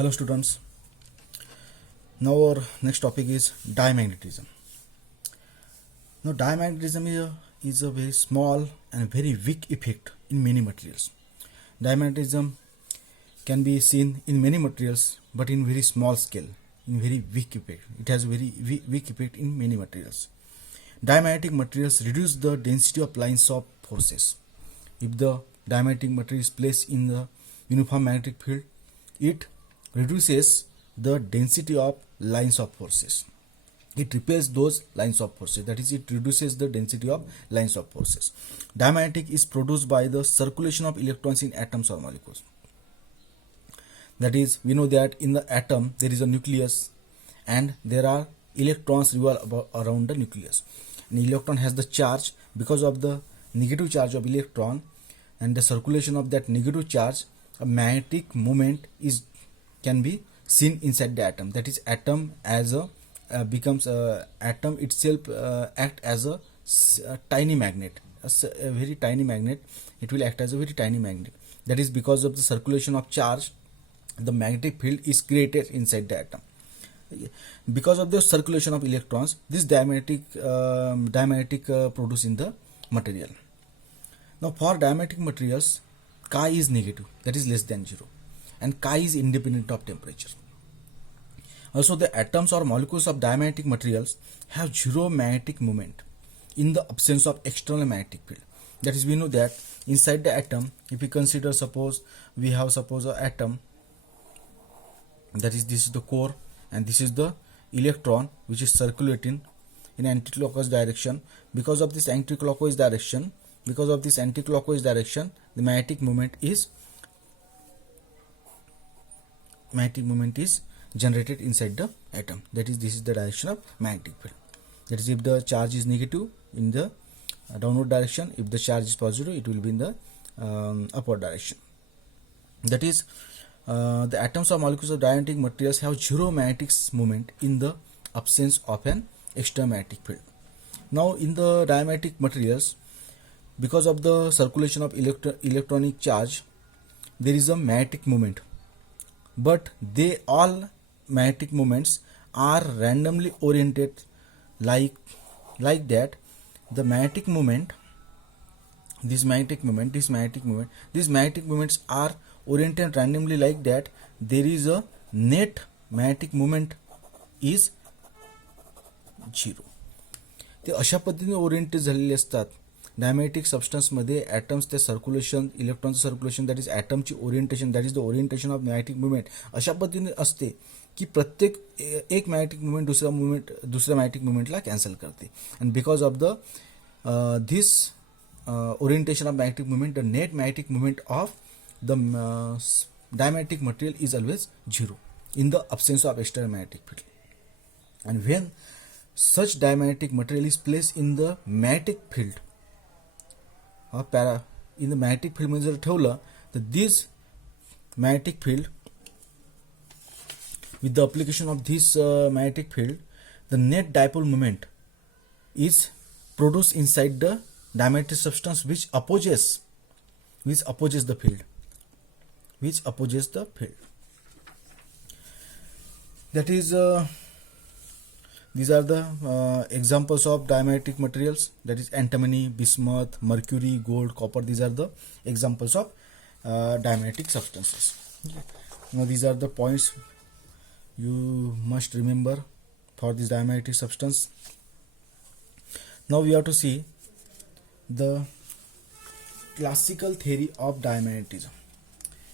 Hello students. Now our next topic is diamagnetism. Now diamagnetism is a very small and very weak effect in many materials. Diamagnetism can be seen in many materials but in very small scale, in very weak effect. It has very weak effect in many materials. Diamagnetic materials reduce the density of lines of forces. If the diamagnetic material is placed in the uniform magnetic field, it reduces the density of lines of forces. It repels those lines of forces, that is, it reduces the density of lines of forces. Diamagnetic is produced by the circulation of electrons in atoms or molecules. That is, we know that in the atom there is a nucleus and there are electrons revolve around the nucleus. An electron has the charge. Because of the negative charge of electron and the circulation of that negative charge, a magnetic moment can be seen inside the atom. That is, atom as a atom itself act as a tiny magnet, a very tiny magnet. It will act as a very tiny magnet. That is, because of the circulation of charge, the magnetic field is created inside the atom. Because of the circulation of electrons, this diamagnetic produce in the material. Now for diamagnetic materials, chi is negative, that is less than 0, and chi is independent of temperature. Also, the atoms or molecules of diamagnetic materials have zero magnetic moment in the absence of external magnetic field. That is, we know that inside the atom, if we consider, suppose we have an atom, that is, this is the core and this is the electron which is circulating in anti-clockwise direction. Because of this anti-clockwise direction, the magnetic moment is generated inside the atom. That is, this is the direction of magnetic field. That is, if the charge is negative in the downward direction, if the charge is positive, it will be in the upward direction. That is, the atoms or molecules of diamagnetic materials have zero magnetic moment in the absence of an external magnetic field. Now in the diamagnetic materials, because of the circulation of electronic charge, there is a magnetic moment, but all magnetic moments are randomly oriented like that. The magnetic moment, these magnetic moments are oriented randomly like that. There is a net magnetic moment is 0. ते अशा पद्धतीने oriented झालेले असतात. Diamagnetic substance मध्ये ॲटम्सचे circulation, इलेक्ट्रॉनचं circulation, that is ॲटमची orientation, that is the orientation of magnetic movement अशा पद्धतीने असते की प्रत्येक एक मॅग्नेटिक मुवमेंट दुसऱ्या मॅग्नेटिक मुवमेंटला कॅन्सल करते. And because of the this orientation of magnetic moment, the net magnetic moment of the diamagnetic material is always 0 in the absence of external magnetic field. And when such diamagnetic material is placed in the magnetic field or in the magnetic field मध्ये जर ठेवलं, तर this magnetic field, with the application of this magnetic field, the net dipole moment is produced inside the diamagnetic substance which opposes the field. That is, these are the examples of diamagnetic materials, that is antimony, bismuth, mercury, gold, copper. These are the examples of diamagnetic substances. Now these are the points you must remember for this diamagnetic substance. Now we have to see the classical theory of diamagnetism.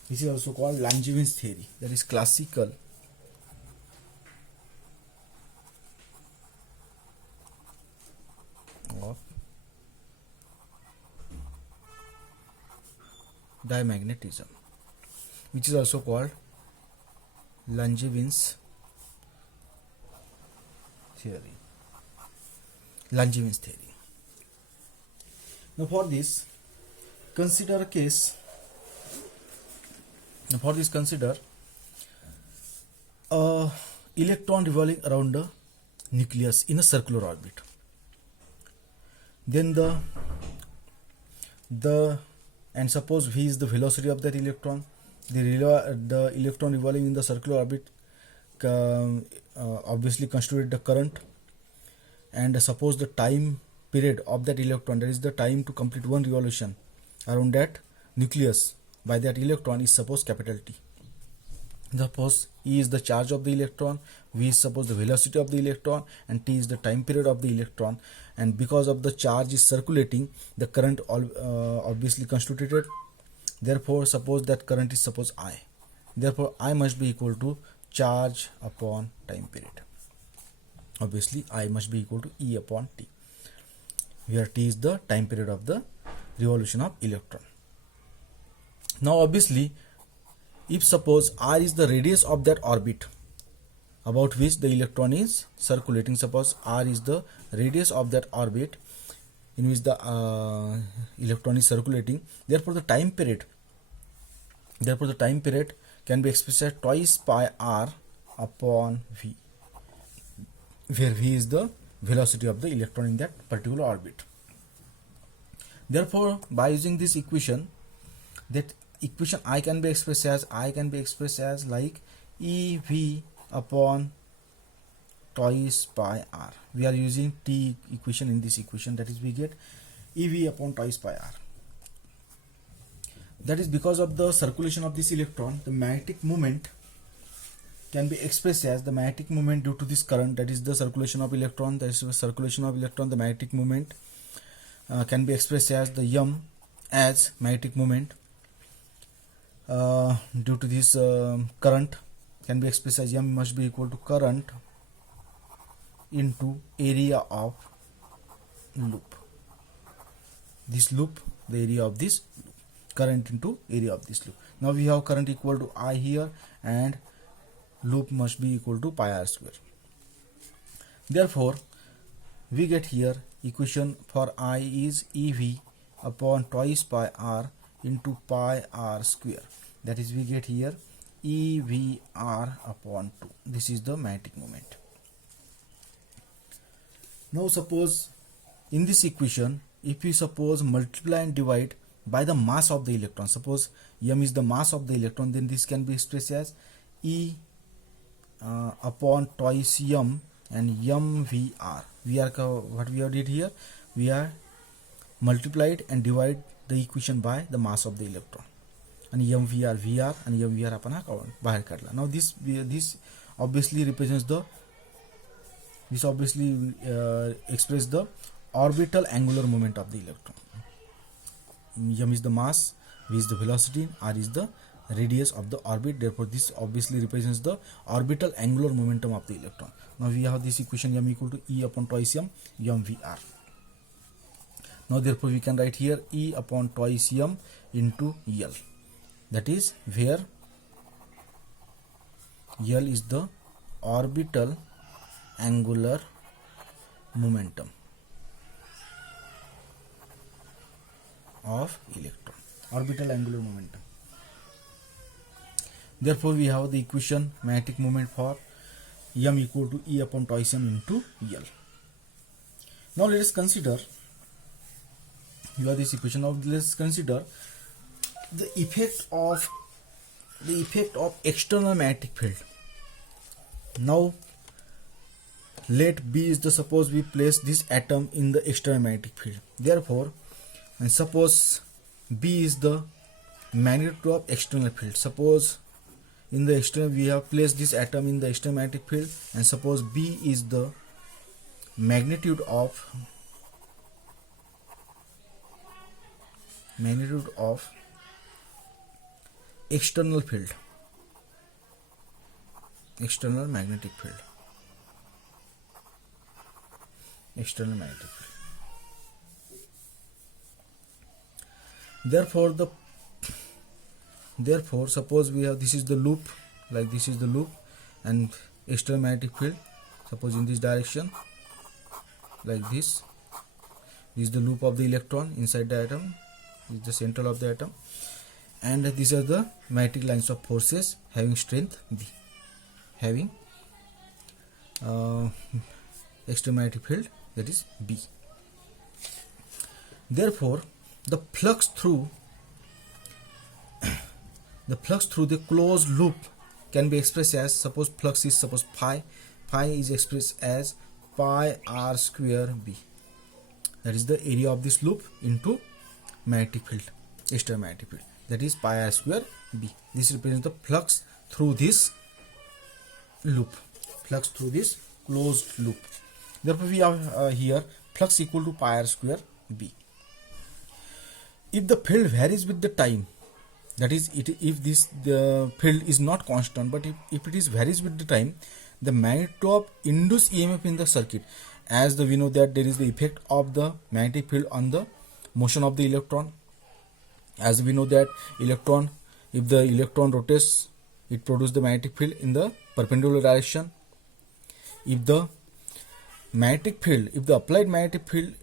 This is also called Langevins theory. That is classical of diamagnetism, which is also called Langevins theory. Now for this, consider a case. Consider a electron revolving around the nucleus in a circular orbit. Then and suppose v is the velocity of that electron, the electron revolving in the circular orbit obviously constituted the current. And suppose the time period of that electron, that is the time to complete one revolution around that nucleus by that electron, is suppose capital T. Suppose E is the charge of the electron, V is suppose the velocity of the electron, and T is the time period of the electron. And because of the charge is circulating, the current obviously constituted. Therefore, suppose that current is suppose I. Therefore, I must be equal to charge upon time period. Obviously, I must be equal to E upon T, where T is the time period of the revolution of electron. Now, obviously, if suppose R is the radius of that orbit about which the electron is circulating, suppose R is the radius of that orbit in which the electron is circulating, therefore the time period can be expressed as twice pi R upon V, where V is the velocity of the electron in that particular orbit. Therefore, by using this equation, that equation I can be expressed as like EV upon twice pi R. We are using T equation in this equation, that is we get EV upon twice pi R. That is because of the circulation of this electron, the magnetic moment can be expressed as the magnetic moment due to this current, that is the circulation of electron, the magnetic moment can be expressed as the M as magnetic moment due to this current, can be expressed as M must be equal to current into area of loop. This loop, the area of this loop, current into area of this loop. Now we have current equal to I here, and loop must be equal to pi R square. Therefore, we get here equation for I is EV upon twice pi R into pi R square. That is we get here EVR upon 2. This is the magnetic moment. Now suppose in this equation, if we suppose multiply and divide by the mass of the electron, suppose M is the mass of the electron, then this can be expressed as E upon twice M and MVR. What we have did here, we are multiplied and divide the equation by the mass of the electron, and MVR VR and MVR आपण हा बाहेर काढला. Now this obviously represents the express the orbital angular moment of the electron. M is the mass, V is the velocity, R is the radius of the orbit. Therefore, this obviously represents the orbital angular momentum of the electron. Now we have this equation M equal to E upon twice M MVR. Now therefore we can write here E upon twice M into L. That is where L is the orbital angular momentum of electron. Orbital angular momentum. Therefore, we have the equation magnetic moment for M equal to E upon twice M into L. Now let us consider, you have this equation. Now let us consider the effect of external magnetic field. Now let B is the, suppose we place this atom in the external magnetic field. Therefore, and suppose B is the magnitude of external field. Suppose in the external we have placed this atom in the external magnetic field, and suppose B is the magnitude of external field, external magnetic field. Therefore, suppose we have, this is the loop, like this is the loop, and external magnetic field, suppose in this direction, like this is the loop of the electron inside the atom, is the central of the atom, and these are the magnetic lines of forces having strength B, having external magnetic field, that is B. Therefore, the flux through The flux through the closed loop can be expressed as, suppose flux is suppose phi is expressed as pi r square b. That is the area of this loop into magnetic field, external magnetic field, that is pi r square b. This represents the flux through this loop, flux through this closed loop. Therefore we have here flux equal to pi r square b. If the field varies with the time, that is if the field is not constant, but if it is varies with the time, the magnitude of induced EMF in the circuit, as we know that there is the effect of the magnetic field on the motion of the electron. As we know that electron, if the electron rotates, it produces the magnetic field in the perpendicular direction. If the magnetic field, if the applied magnetic field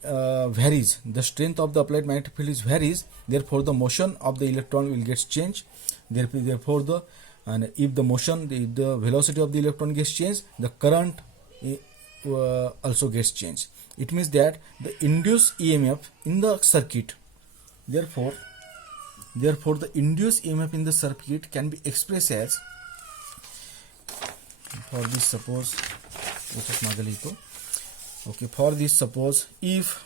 varies, the strength of the applied magnetic field is varies, therefore the motion of the electron will get changed. Therefore if the motion, the velocity of the electron gets changed, the current also gets changed. It means that the induced EMF in the circuit, therefore the induced EMF in the circuit can be expressed as, for this suppose, okay, for this suppose, if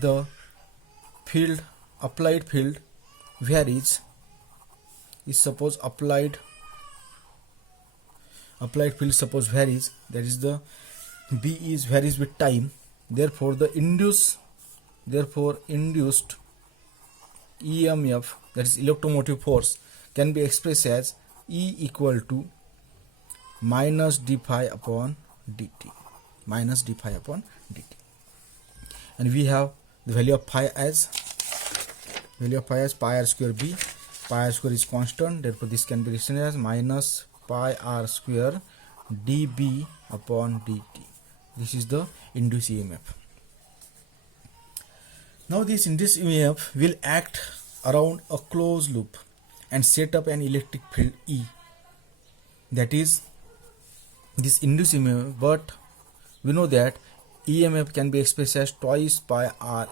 the field, applied field varies, is suppose applied field suppose varies, that is the B is varies with time, therefore the induced EMF, that is electromotive force, can be expressed as E equal to minus d phi upon dt, minus d phi upon dt. And we have the value of phi as pi r square b. Pi r square is constant, therefore this can be written as minus pi r square dB upon dt. This is the induced EMF. Now this induced EMF will act around a closed loop and set up an electric field E. That is this induced EMF, but we know that EMF can be expressed as twice pi Re,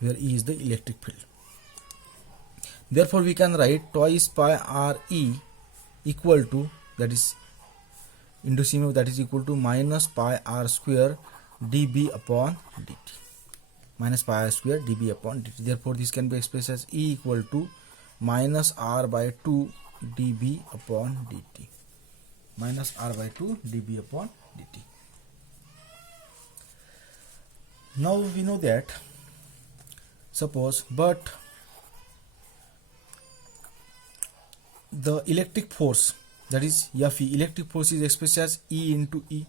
where E is the electric field. Therefore we can write twice pi Re equal to, that is induced EMF, that is equal to minus pi r square dB upon dt, minus pi r square dB upon dt. Therefore this can be expressed as E equal to minus r by 2 dB upon dt, minus r by 2 dB upon dt. Now we know that, suppose, but the electric force, that is Fe, electric force is expressed as E into E,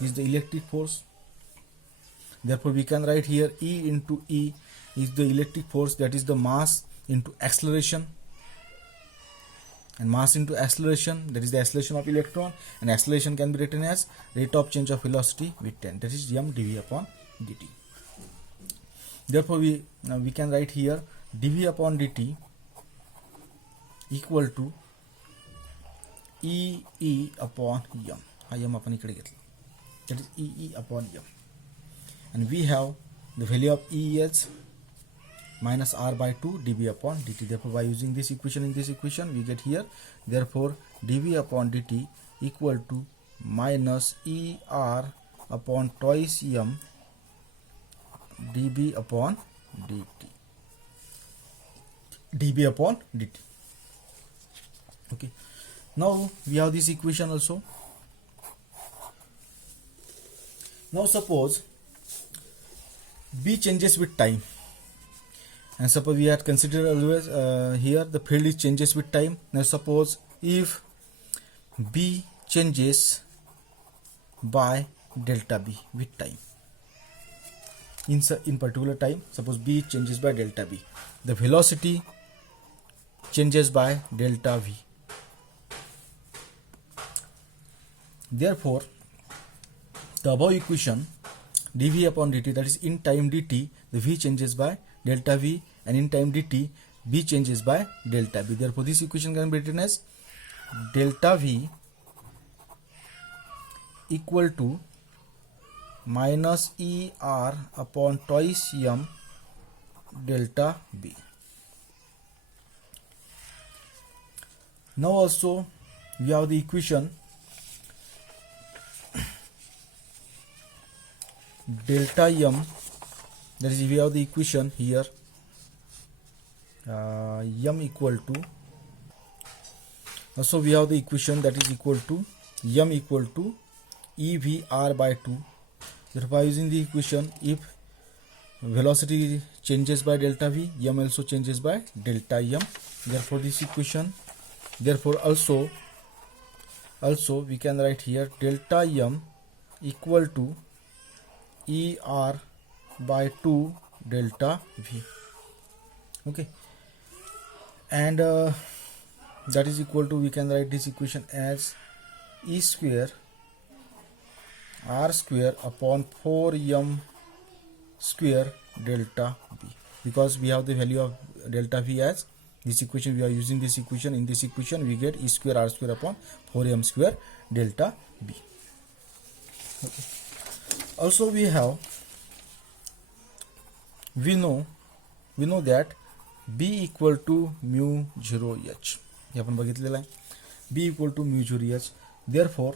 is the electric force. Therefore we can write here E into E is the electric force, that is the mass into acceleration, and mass into acceleration, that is the acceleration of electron, and acceleration can be written as rate of change of velocity with time, that is m dv upon dt. Therefore we can write here dv upon dt equal to E upon m. हा m आपण इकडे घेतला, that is E upon m, and we have the value of E as minus r by 2 dB upon dt. Therefore by using this equation, in this equation we get here, therefore dV upon dt equal to minus Er upon twice m dB upon dt, dB upon dt. Okay, now we have this equation also. Now suppose B changes with time, and suppose we had considered always here the field is changes with time. Now suppose if B changes by delta B with time, in particular time, suppose B changes by delta B, the velocity changes by delta V. Therefore the above equation dV upon dt, that is in time dt, the V changes by delta V, and in time dt B changes by delta B. Therefore this equation can be written as delta V equal to minus ER upon twice m delta B. Now also we have the equation delta m, that is we have the equation here m equal to, also we have the equation that is equal to m equal to EVR by 2. Therefore, using the equation, if velocity changes by delta v, m also changes by delta m. Therefore this equation, therefore also we can write here delta m equal to ER by 2 delta v. Okay, and that is equal to, we can write this equation as E square R square upon 4m square delta v, because we have the value of delta v as this equation. We are using this equation. In this equation we get E square R square upon 4m square delta b. Okay. Also we know that b equal to mu 0 h, हे आपण बघितलेलं आहे, b equal to mu 0 h. Therefore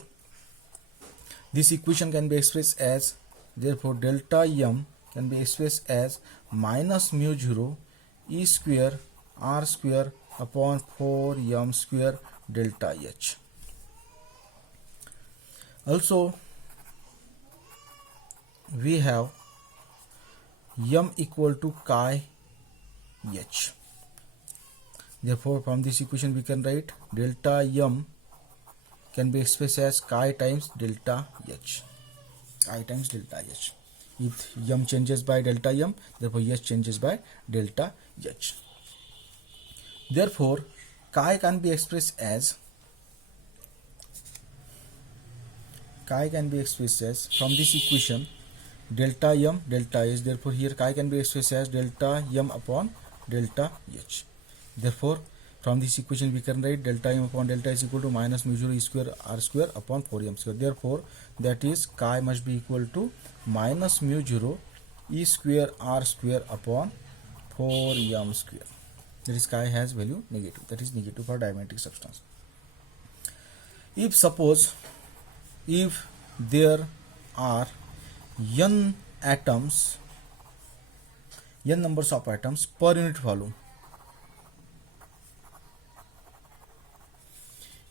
this equation can be expressed as, therefore delta m can be expressed as minus mu 0 E square R square upon 4m square delta h. Also we have m equal to chi h. Therefore from this equation we can write delta m can be expressed as chi times delta h. Chi times delta h. If m changes by delta m, therefore h changes by delta h. Therefore chi can be expressed as from this equation delta m delta h. Therefore here chi can be expressed as delta m upon delta h. Therefore from this equation we can write delta m upon delta h equal to minus mu 0 E square R square upon 4m square. Therefore that is chi must be equal to minus mu 0 E square R square upon 4m square. That is chi has value negative, that is negative for diamagnetic substance. If suppose if there are n numbers of atoms per unit volume,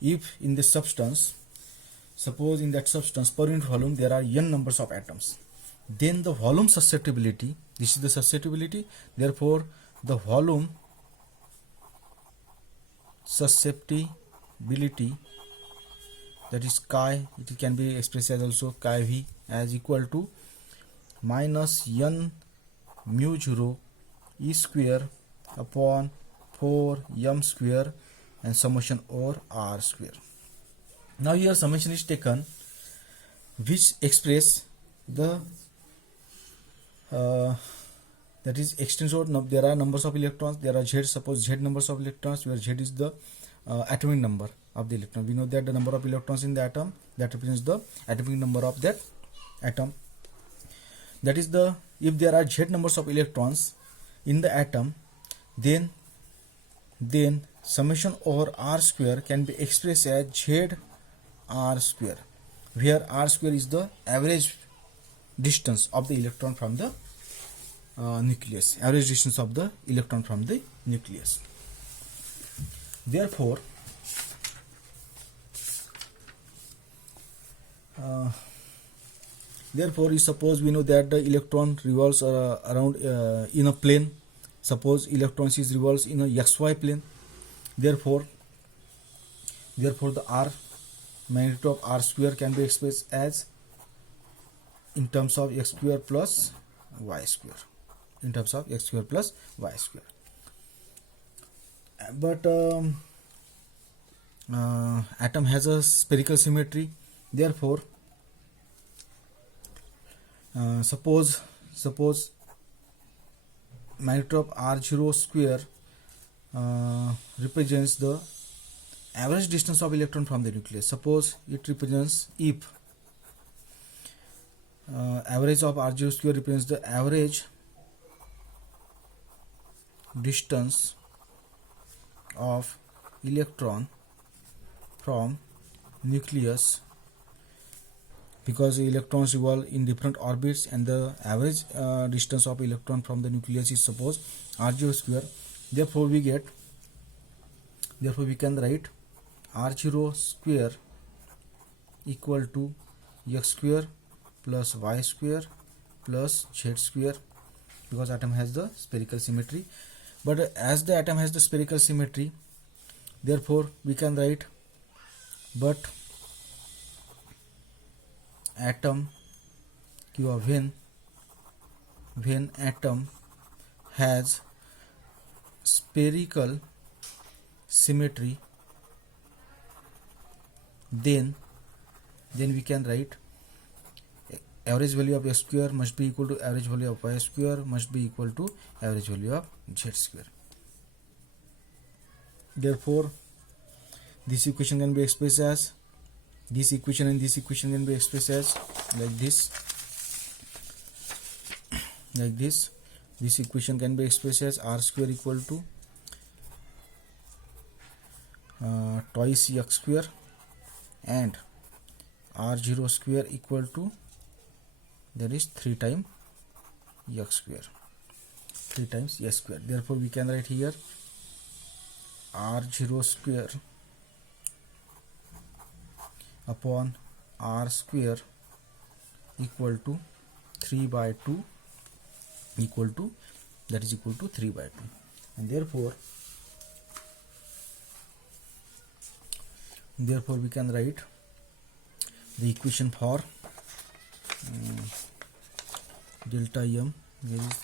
if in this substance, suppose in that substance per unit volume there are n numbers of atoms, then the volume susceptibility, this is the susceptibility, therefore the volume susceptibility, that is chi, it can be expressed as also chi v as equal to minus n mu 0 E square upon 4m square and summation over R square. Now here summation is taken which express the that is extensor. There are numbers of electrons, there are z, suppose z numbers of electrons, where z is the atomic number of the electron. We know that the number of electrons in the atom, that represents the atomic number of that atom. That is the, if there are z numbers of electrons in the atom, then summation over R square can be expressed as z R square, where R square is the average distance of the electron from the nucleus, average distance of the electron from the nucleus. Therefore you suppose we know that the electron revolves around in a plane. Suppose electron is revolves in a xy plane. Therefore the R, magnitude of R square can be expressed as in terms of x square plus y square, in terms of x square plus y square. But atom has a spherical symmetry. Therefore suppose magnitude of R0 square represents the average distance of electron from the nucleus. Suppose it represents, if average of R0 square represents the average distance of electron from nucleus, because electrons revolve in different orbits and the average distance of electron from the nucleus is suppose r0 square. Therefore we can write r0 square equal to x square plus y square plus z square, because atom has the spherical symmetry. But as the atom has the spherical symmetry, therefore we can write but atom when atom has spherical symmetry, then we can write average value of x square must be equal to average value of y square must be equal to average value of z square. Therefore this equation can be expressed as this equation, and this equation can be expressed as like this. This equation can be expressed as r square equal to twice x square, and r0 square equal to, that is 3 times x square, 3 times s square. Therefore we can write here r0 square upon r square equal to 3 by 2 equal to, that is equal to 3 by 2. And therefore we can write the equation for delta m,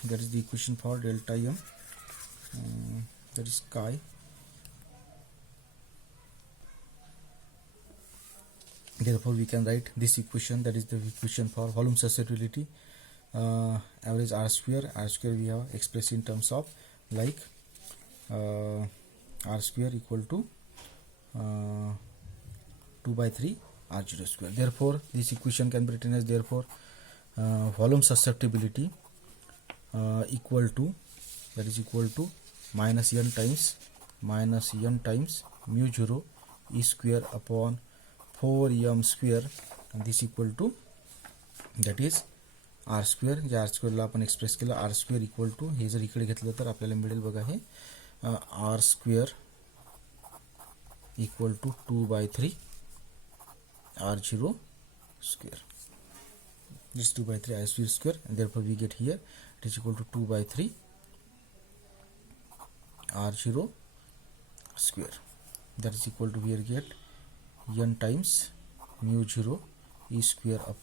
that is the equation for delta m, that is chi. Therefore we can write this equation, that is the equation for volume susceptibility, average r square we have expressed in terms of like r square equal to 2 by 3 r0 square. Therefore this equation can be written as, therefore volume susceptibility equal to, that is equal to minus n times mu 0 e square upon 4m square, and this equal to, that is r square. J r square ला आपण express केलं, r square equal to, हे जर इकडे घेतलं तर आपल्याला मिळेल बघा हे r square equal to 2 by 3 r0 square. This 2 by 3 r0 square, and therefore we get here it is equal to 2 by 3 r0 square. That is equal to, here get n times mu 0 e square upon